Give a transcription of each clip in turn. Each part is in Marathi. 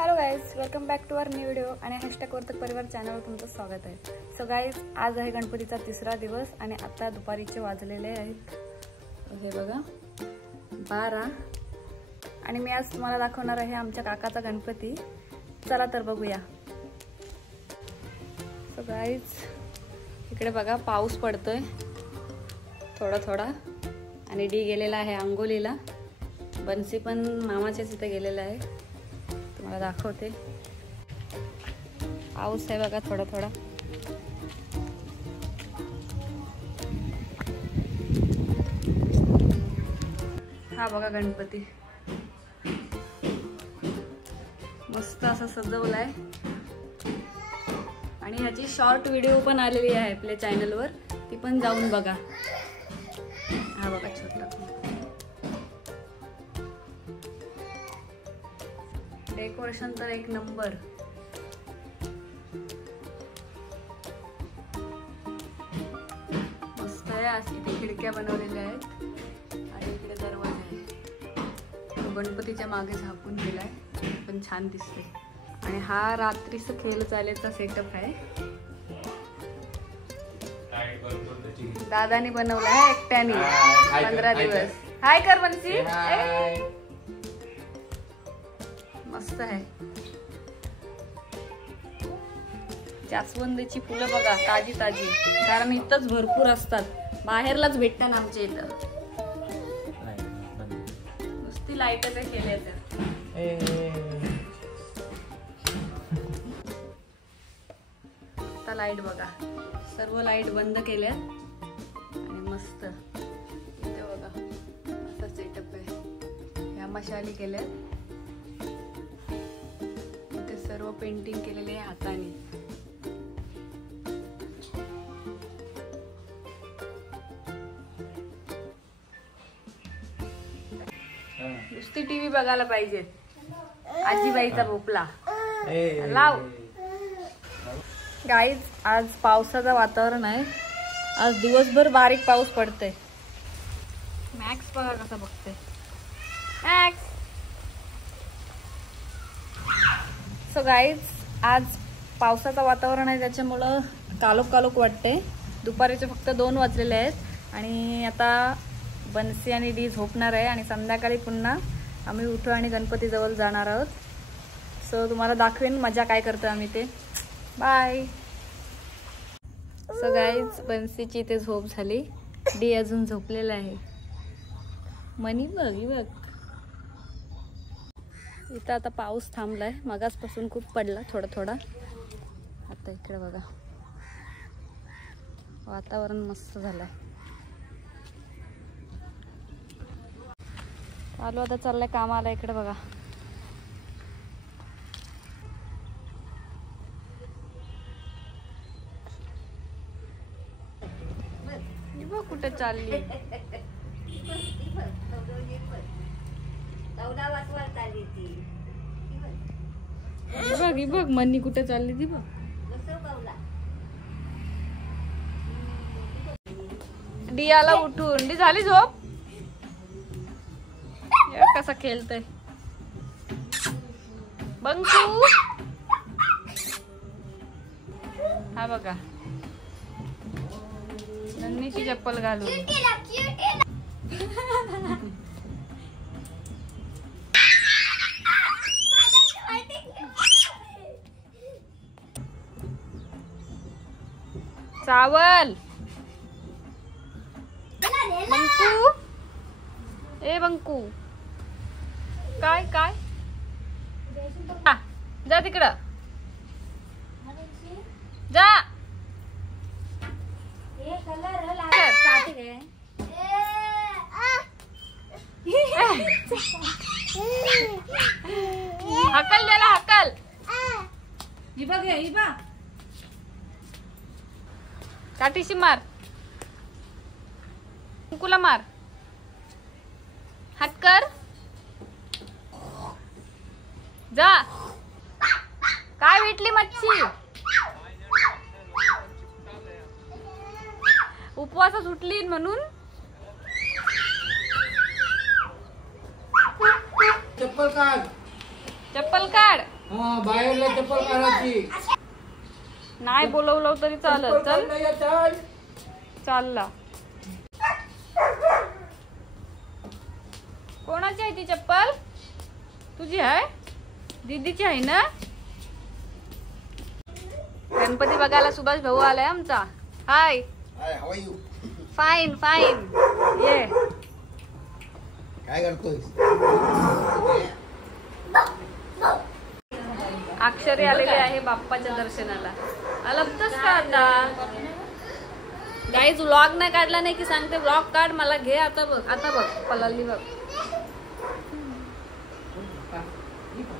Hello guys, welcome back to our new video आणि हॅशटॅग वर्तक परिवार चॅनलवर तुमचं स्वागत आहे. सो गाईज, आज आहे गणपतीचा तिसरा दिवस आणि आता दुपारीचे वाजलेले आहेत हे बघा 12 आणि मी आज तुम्हाला दाखवणार आहे आमच्या काकाचा गणपती. चला तर बघूया. सो गाईज, इकडे बघा पाऊस पडतोय थोडा थोडा आणि डी गेलेला आहे अंगोलीला. बन्सी पण मामाच्याच इथे गेलेला आहे, तुम्हाला दाखवते. पाऊस आहे बघा थोडा थोडा. हा बघा गणपती मस्त असा सजवलाय आणि ह्याची शॉर्ट व्हिडिओ पण आलेली आहे आपल्या चॅनलवर, ती पण जाऊन बघा. हा बघा छोटा डेकोरेशन तर एक नंबर. मस्त आहे. अशी इथे खिडक्या बनवलेल्या आहेत आणि इकडे दरवाजा आहे. तो गणपतीच्या मागे झाकून दिलाय, पण छान दिसते. आणि हा रात्रीचा खेळ चालायचा सेटअप आहे. दादानी बनवला आहे एकट्याने 15 दिवस. हाय कर बन्सी. मस्त आहे. जास्वंदीची फुलं बघा ताजी ताजी, कारण इथंच भरपूर असतात, बाहेरलाच भेटतात आमच्या इथं. नुसती लाईटच केल्या आता लाईट बघा, सर्व लाईट बंद केल्या आणि मस्त इथे बघा असं सेटअप आहे. ह्या मशाली केल्या, सर्व पेंटिंग केलेले आहे हाताने. नुसती टीव्ही बघायला पाहिजे. आजीबाईचा भोपला लाव. गाईज, आज पावसाचं वातावरण आहे. आज दिवसभर बारीक पाऊस पडतोय. मॅक्स बघा कसा बघतोय. मॅक्स. सो गाईज, आज पावसाचं वातावरण आहे, त्याच्यामुळं कालोख कालोख वाटते. दुपारीचे फक्त 2 वाजलेले आहेत आणि आता बन्सी आणि डी झोपणार आहे आणि संध्याकाळी पुन्हा आम्ही उठू आणि गणपती जवळ जाणार आहोत. सो तुम्हाला दाखवेन मजा काय करतो आम्ही ते. बाय. सो गाईज, बन्सीची इथे झोप झाली, डी अजून झोपलेला आहे. मनी बघ बघ. इथं आता पाऊस थांबलाय, मगासपासून खूप पडला थोडा थोडा. आता इकडे बघा वातावरण मस्त झालंय. चालू आता चाललंय कामाला. इकडे बघा कुठे चालली. बघ बघ मनी कुठे चालली ती बघ. डियाला उठून डी झाली झोप. कसा खेळतय बंकू. हा बघा नन्नीची चप्पल घालून. चावल बंकू. ए बंकू, काय काय जा तिकडं जा. हकल द्याला हकल. ही बघ ही बघ काठीशी मार. कुंकुला मार. हात कर जा. काय भेटली मच्छी. उपवास सुटली म्हणून. चप्पल काढ. चप्पल काढ. बाहेरला चप्पल काढायची नाही बोलवलं तरी चालत. चल चालला. कोणाची आहे ती चप्पल? तुझी आहे? दीदीची आहे ना? गणपती बघायला सुभाष भाऊ आलाय आमचा. Hi. How are you? Fine fine. ये. काय करतोय? अक्षरी आलेली आहे बाप्पाच्या दर्शनाला. अलगतच का आता? गाईज व्लॉग नाही काढला नाही की सांगते व्लॉग काढ मला घे. आता बघ पलाली बघ.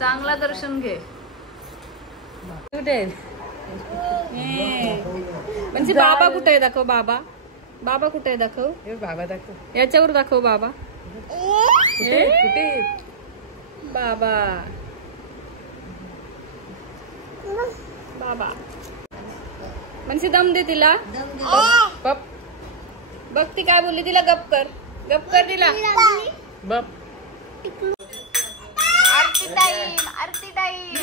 चांगला दर्शन घे. कुठे म्हणजे बाबा कुठे आहे? दाखव बाबा. बाबा कुठे आहे? दाखव. बाबा दाखव. याच्यावर दाखव बाबा. कुठे बाबा बाबा म्हणजे दम दे तिला. बप बघ ती काय बोलली. तिला गप कर तिला. बप आरती टाइम. आरती टाइम.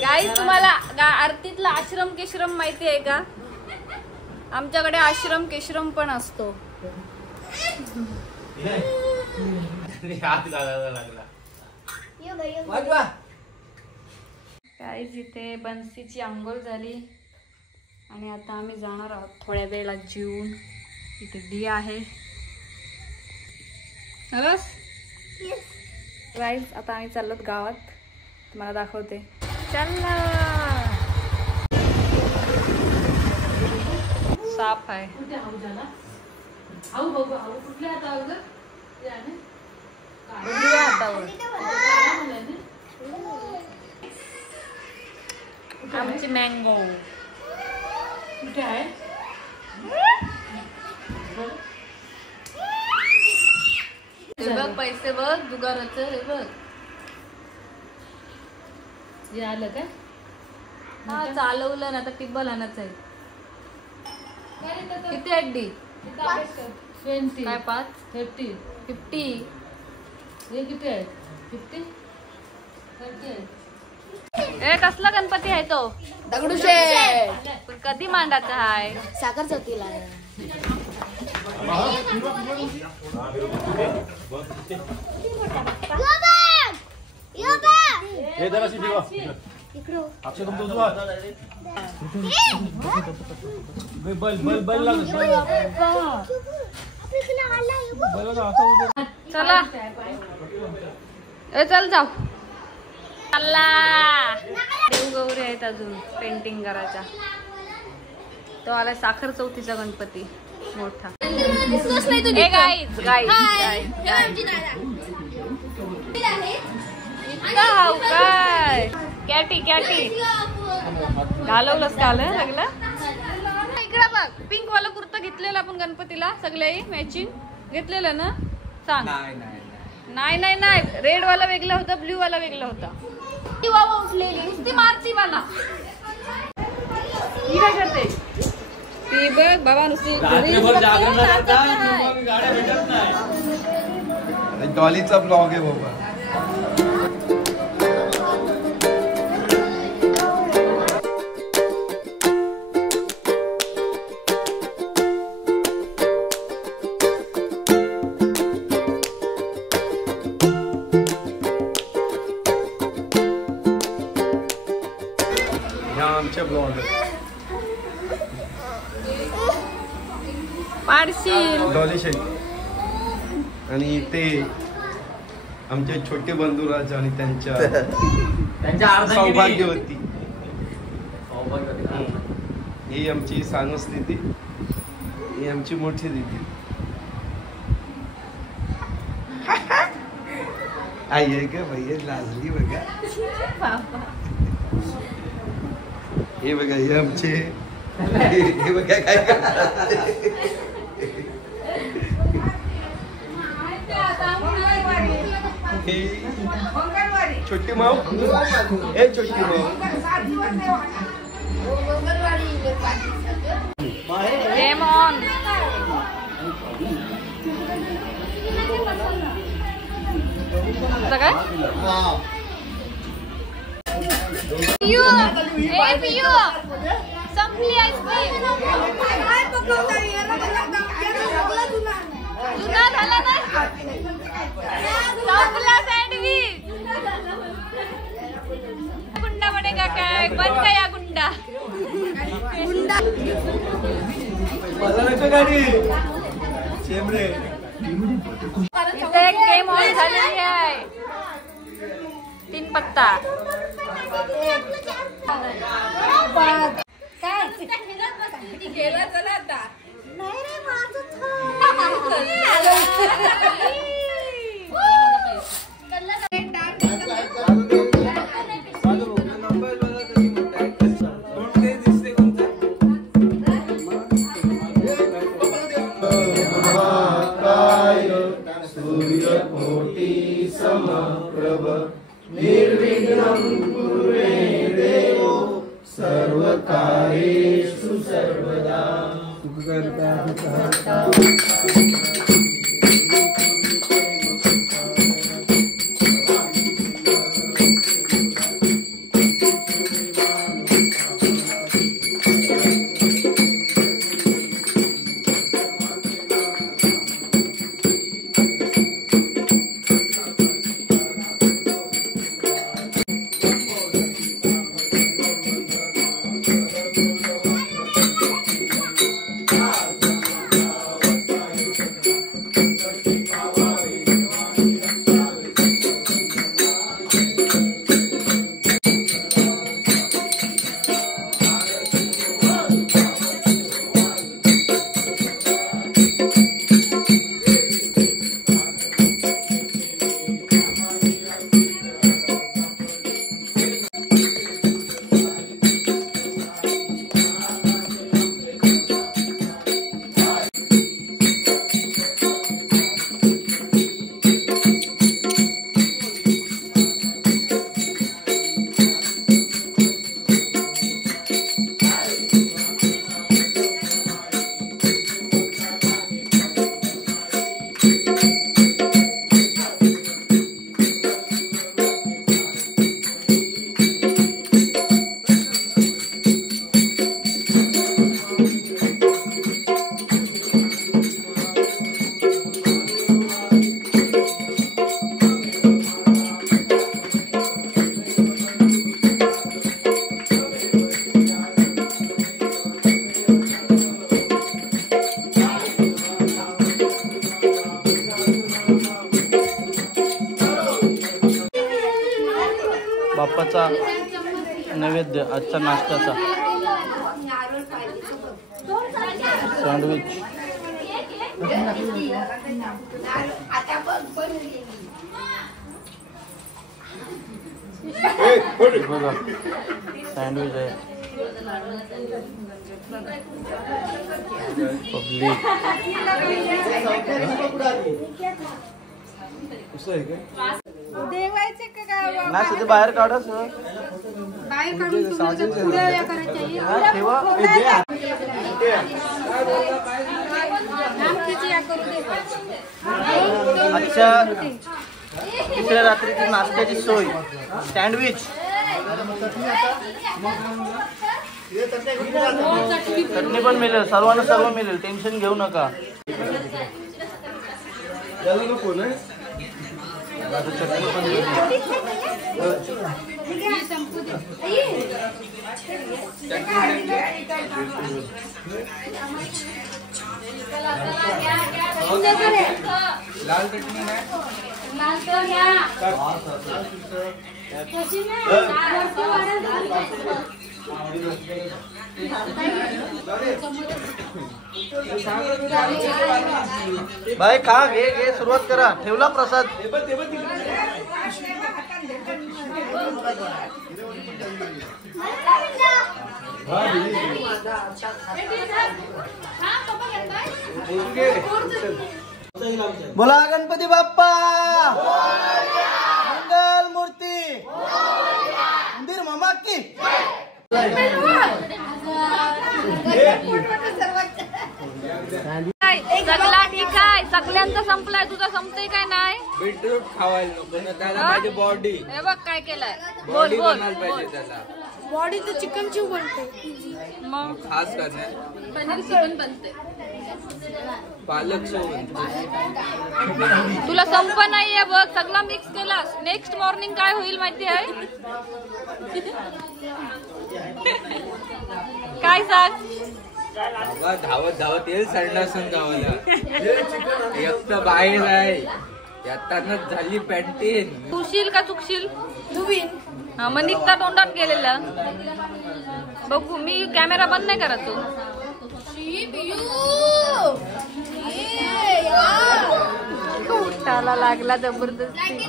गाईज तुम्हाला आरतीतला आश्रम केश्रम माहिती आहे का? आमच्याकडे आश्रम केश्रम पण असतो. गाईज इथे बन्सीची आंघोळ झाली आणि आता आम्ही जाणार आहोत थोड्या वेळा जेवून. इथे डी आहे. गाईज आता आम्ही चाललो गावात. तुम्हाला दाखवते. चला. साफ आहे. आमची मँगो कुठे आहे? बघ पैसे बघ जुगाराचं. हे बघ आलं का? हा चालवलं ना. आता टिब्बल आणायचं आहे. किती आहेत डी? 20 काय 5 50 हे किती आहे? 50 ए कसला गणपती आहे तो? दगडूशेठ. पण कधी मांडायचा आहे? साखर चौथीला. चला चल जाऊ. चला. देवगौरी आहेत अजून पेंटिंग करायचा. तो आलाय साखर चौथीचा गणपती मोठा. काय कॅटी घालवलंच काल लागलं. इकडे बघ पिंक वाला कुर्ता घेतलेला आपण गणपतीला सगळे मॅचिंग घेतलेलं ना. सांग. नाही रेड वाला वेगळा होता ब्ल्यू वाला वेगळा होता. ती वावा उठलेली नुसती मारती मला. ती काय करते ती बघ बाबा नुसती. डॉलीचा ब्लॉग आहे बाबा. आमच्या ब्लॉग डॉली शेख आणि ते आमचे छोटे बंधुराज आणि त्यांच्या सौभाग्यवती ही आमची सानस दीदी, ही आमची मोठी दीदी. आई आहे का भैया लाजली बघा. हे बघा हे आमचे हे बघा काय करतात. छोटी माऊ हे छोटी माऊ गेम ऑन. काय पियू संपली आईस्क्रीम. जुना झाला ना संपला सँडविच. गुंडा बनेगा काय बन गया गुंडा. गाडी शेमरे. इथे एक गेम ऑन झालेली आहे. 3 पत्ता. गेला चला आता. सूर्यकोटि समप्रभ निर्विघ्नं कुर्वे देवो सर्वकार्येषु सर्वदा. बाप्पाचा नैवेद्य आजचा नाश्त्याचा सँडविच. बघा सँडविच आहे. पब्लिक नाही ते बाहेर काढा सर. आजच्या तिसऱ्या रात्रीची नाश्त्याची सोय सँडविच. चटणी पण मिळेल, सर्वांना सर्व मिळेल, टेन्शन घेऊ नका. चटणी पण लाल चटणी है. भाई खा घे घे सुरुवात करा. ठेवला प्रसाद. बोला गणपती बाप्पा मंगल मूर्ती मंदिर मामा की. सगळा ठीक आहे. सगळ्यांचा संपलाय. तुझा संपतोय काय नाही. बीटरूट खावायला नको ना त्याला माझी बॉडी हे बघ काय केलंय. बोल बोल पाहिजे त्याला. बॉडी तर चिकन चिव बनते. मग खास करणे पनीर चिकन बनते. पालक शेव तुला संप नाहीये बघ. सगळा मिक्स केलास. नेक्स्ट मॉर्निंग काय होईल माहिती आहे. काय सांग. बाबा धावत धावत येईल संडासून गावाला. एक तर बाहेर आहे यातानाच झाली पॅन्टीन. तुशील का चुकशील. हा मग निघता तोंडात गेलेलं. बघू मी कॅमेरा बंद नाही करत. तू उठायला लागला जबरदस्ती.